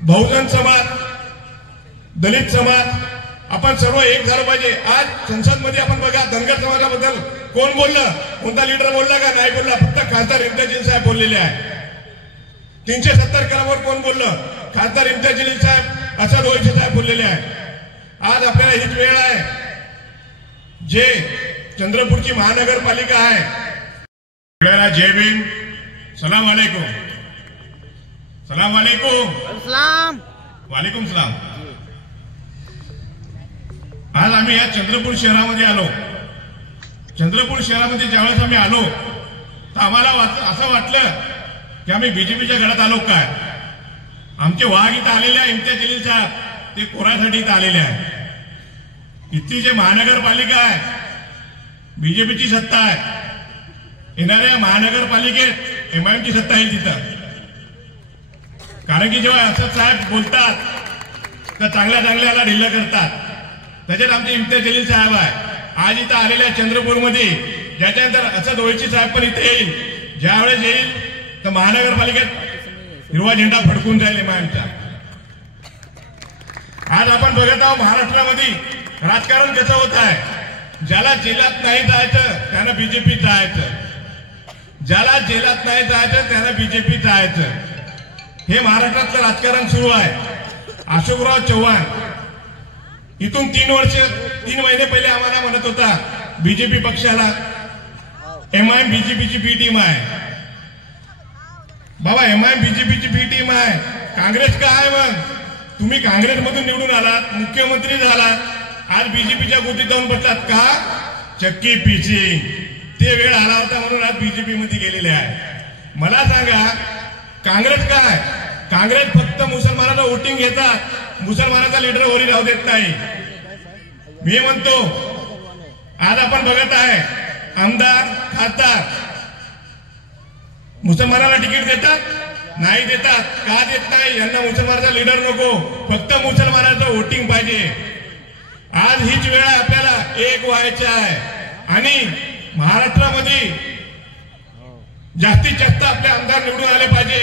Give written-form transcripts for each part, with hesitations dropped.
बहुजन समाज, दलित समाज आपण सर्व एक झालं पाहिजे। आज संसद मध्ये आपण बघा धनगर समाजाबद्दल कोण बोललं, कोणता लीडर बोलला का नाही बोलला, फक्त खासदार इम्तियाज साहेब बोललेले आहे। 370 कलमावर कोण बोललं, खासदार इम्तियाज साहेब, असद ओवैसी साहेब बोललेले आहे। आज आपल्याला हीच वेळ आहे, जे चंद्रपूरची महानगरपालिका आहे, सगळ्यांना जय भीम, सलाम वालेकुम, सलाम वालेकुम, सलाम वालेकुम सलाम। आज आम्ही या चंद्रपूर शहरामध्ये आलो। चंद्रपूर शहरामध्ये ज्यावेळेस आम्ही आलो तर आम्हाला असं वाटलं की आम्ही बीजेपीच्या घरात आलो काय। आमचे वाघ इथं आलेले आहे, इम्तियाज साहेब ते कोरासाठी इथं आलेले आहे। इथली जे महानगरपालिका आहे, बीजेपीची सत्ता आहे, येणाऱ्या महानगरपालिकेत एमआयएमची सत्ता येईल तिथं। कारण की जेव्हा असद साहेब बोलतात तर चांगल्या चांगल्याला ढिल्ल करतात। त्याच्यात आमचे इम्तियाज साहेब आहे आज इथं आलेल्या चंद्रपूरमध्ये, ज्याच्यानंतर असद ओवैसी साहेब पण इथे येईल। ज्यावेळेस येईल तर महानगरपालिकेत हिरवा झेंडा फडकून जाईल एमआयएमचा। आज आपण बघत आहोत महाराष्ट्रामध्ये राजकारण कसं होत आहे। ज्याला जेलात नाही जायचं त्यानं बीजेपी जायचं, ज्याला जेलात नाही जायचं त्यानं बीजेपी जायचं, हे महाराष्ट्रातलं राजकारण सुरू आहे। अशोकराव चव्हाण इथून 3 महिने पहिले आम्हाला म्हणत होता बीजेपी पक्षाला एमआयएम बीजेपीची बी टीम आहे। बाबा एमआयएम बीजेपीची बी टीम आहे, काँग्रेस का आहे? मग तुम्ही काँग्रेसमधून निवडून आलात, मुख्यमंत्री झालात, आज बीजेपीच्या गोदीत जाऊन बसलात का? चक्की पिचिंग ते वेळ आला होता म्हणून आज बीजेपी मध्ये गेलेले आहे। मला सांगा काँग्रेस काय? काँग्रेस फक्त मुसलमानांना वोटिंग घेतात, मुसलमानाचा लीडर वरी राहू देत नाही। मी म्हणतो आज आपण बघत आहे आमदार खासदार मुसलमानाला तिकीट देतात, नाही देतात, का देत नाही? यांना मुसलमानाचा लीडर नको, फक्त मुसलमानाचं वोटिंग पाहिजे। आज हीच वेळ आहे, आपल्याला एक व्हायचं आहे आणि महाराष्ट्रामध्ये जास्तीत जास्त आपले आमदार निवडून आले पाहिजे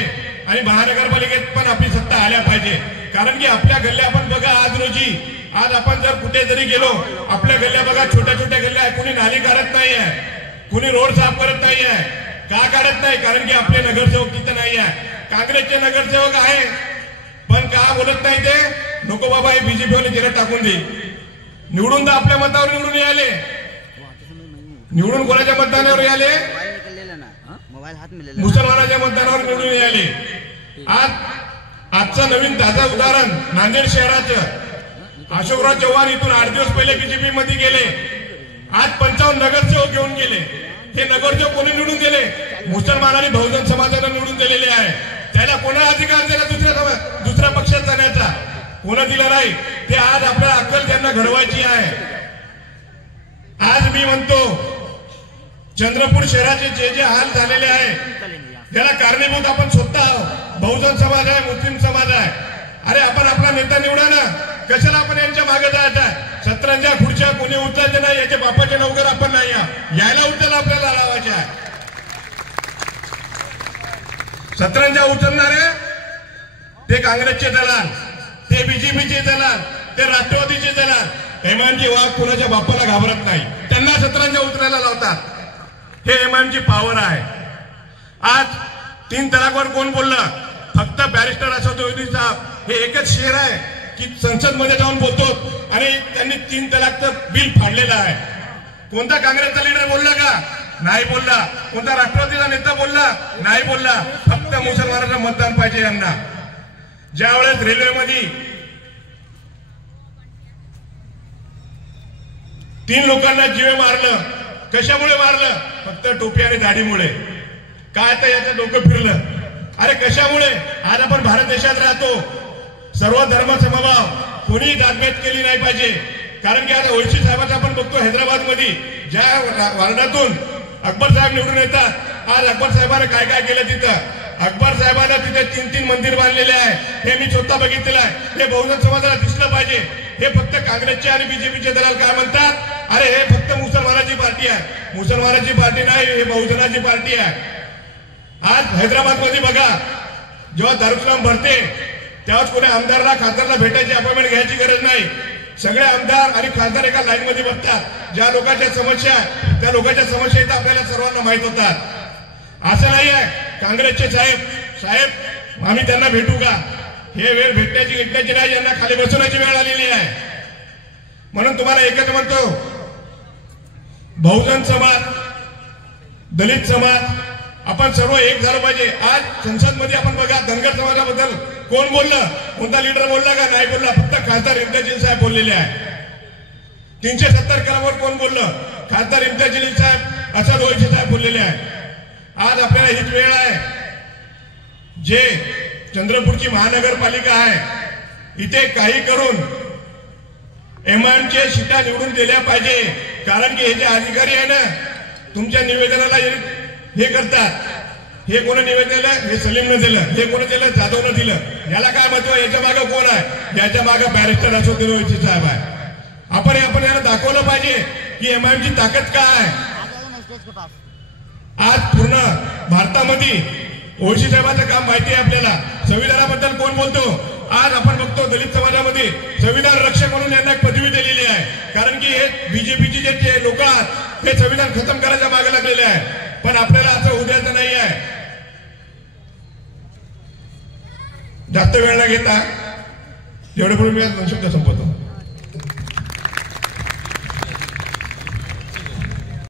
आणि महानगरपालिकेत पण आपली सत्ता आल्या पाहिजे। कारण की आपल्या गल्ल्या आपण बघा आज रोजी, आज आपण जर कुठे जरी गेलो आपल्या गल्ल्या बघा, छोट्या छोट्या गल्ल्या आहे, कुणी नाली काढत नाही आहे, कुणी रोड साफ करत नाही आहे। का काढत नाही? कारण की आपले नगरसेवक तिथे नाही आहे। काँग्रेसचे नगरसेवक आहे पण का बोलत नाही ते? नको बाबा हे बीजेपीवाले जेला टाकून दे, निवडून तर आपल्या मतावर निवडून याले, निवडून कोणाच्या मतदानावर याले? मुसलमानाच्या मतदानावर निवडून याले। आजचं नवीन ताजा उदाहरण नांदेड शहराचं, अशोकराव चव्हाण इथून 8 दिवस पहिले बीजेपी मध्ये गेले, आज 55 नगरसेवक घेऊन गेले। हे नगरसेवक कोणी निवडून दिले? मुसलमान बहुजन समाजाने निवडून दिलेले आहे। त्याला कोणा अधिकार दिला दुसऱ्या पक्षात जाण्याचा? कोणा दिला नाही? ते आज आपल्याला अक्कल त्यांना घडवायची आहे। आज मी म्हणतो चंद्रपूर शहराचे जे जे हाल झालेले आहे त्याला कारणीभूत आपण स्वतः आहोत। बहुजन समाज आहे, मुस्लिम समाज आहे। अरे आपण आपला नेता निवडा ना, कशाला आपण यांच्या मागे जायचं आहे? 17च्या खुर्च्या कोणी उचलायचे नाही, याच्या बापाचे नौकर आपण नाही यायला उचल आपल्याला लावायचे आहे। 17च्या उचलणारे ते काँग्रेसचे दलाल, ते बीजेपीचे दलाल, ते राष्ट्रवादीचे दलाल, एमआयएमचे वाघ कोणाच्या बापाला घाबरत नाही, त्यांना 17च्या उचलायला लावतात। हे एमआयएमची पॉवर आहे। आज 3 तलाकवर कोण बोललं? फक्त बॅरिस्टर असद ओवैसी साहेब। हे एकच शेर आहे की संसद मध्ये जाऊन बोलतो आणि त्यांनी 3 तलाकचं बिल फाडलेलं आहे। कोणता काँग्रेसचा लीडर बोलला का? नाही बोलला। कोणता राष्ट्रवादीचा नेता बोलला? नाही बोलला। फक्त मुसलमानांना मतदान पाहिजे यांना। ज्यावेळेस रेल्वेमध्ये 3 लोकांना जीवे मारलं, कशामुळे मारलं? फक्त टोपी आणि दाढीमुळे। काय तर याचं डोकं फिरलं। अरे कशामुळे? आज आपण भारत देशात राहतो, सर्व धर्म समभाव, कोणी जातभेद केली नाही पाहिजे। कारण की आता ओवैसी साहेबांचा आपण बघतो हैदराबाद मध्ये, ज्या वार्डातून अकबर साहेब निवडून येतात, आज अकबर साहेबांनी काय काय केलं तिथं? अकबर साहेबांना तिथे 3-3 मंदिर बांधलेले आहे, हे मी स्वतः बघितलेलं आहे। हे बहुजन समाजाला दिसलं पाहिजे। हे फक्त काँग्रेसचे आणि बीजेपीचे दलाल काय म्हणतात? अरे हे फक्त मुसलमानाची पार्टी आहे। मुसलमानाची पार्टी नाही, हे बहुजनाची पार्टी आहे। आज हैदराबाद मध्ये बघा, जेव्हा दारुसलाम भरते तेव्हाच कोणी आमदारला खासदारला भेटायची अपॉइंटमेंट घ्यायची गरज नाही. सगळे आमदार आणि खासदार एका लाईन मध्ये बसतात. ज्या लोकांच्या समस्या त्या लोकांच्या समस्या इथं आपल्याला सर्वांना माहित होतात. असं नाही आहे काँग्रेसचे साहेब आम्ही त्यांना भेटू का, हे वेळ भेटण्याची नाही, यांना खाली बसवण्याची वेळ आलेली आहे. म्हणून तुम्हाला एकच म्हणतो, बहुजन समाज, दलित समाज आपण सर्व एक झालं पाहिजे. आज संसद मध्ये आपण बघा धनगर समाजाबद्दल कोण बोललं, कोणता लीडर बोलला का नाही बोलला, फक्त खासदार इम्तियाज साहेब बोललेले आहे. 370 कलमावर कोण बोललं, खासदार इम्तियाज साहेब, असद ओवैसी साहेब बोललेले आहे. आज आपल्याला हीच वेळ आहे, जे चंद्रपूरची महानगरपालिका आहे इथे काही करून एमआयएमचे सीटा निवडून दिल्या पाहिजे. कारण की हे जे अधिकारी आहे ना तुमच्या निवेदनाला हे करतात, हे कोण निवेदन दिलं, हे सलीमनं दिलं, हे कोण दिलं, जाधवनं दिलं, याला काय महत्व, याच्या मागे कोण आहे, याच्या मागे बॅरिस्टर असदुद्दीन ओवैसी साहेब आहे. आपण याला दाखवलं पाहिजे की एमआयएमची ताकद काय आहे. आज पूर्ण भारतामध्ये ओवैसी साहेबांचं काम माहिती आहे आपल्याला. संविधानाबद्दल कोण बोलतो, आज आपण बघतो दलित समाजामध्ये संविधान रक्षक म्हणून यांना एक पदवी दिलेली आहे. कारण की हे बीजेपीचे जे लोक आहेत ते संविधान खतम करायच्या मागे लागलेले आहे. पण आपल्याला असं उद्याचं नाही आहे. जास्त वेळ न घेता जेवढे पुढे मी शब्द संपवतो.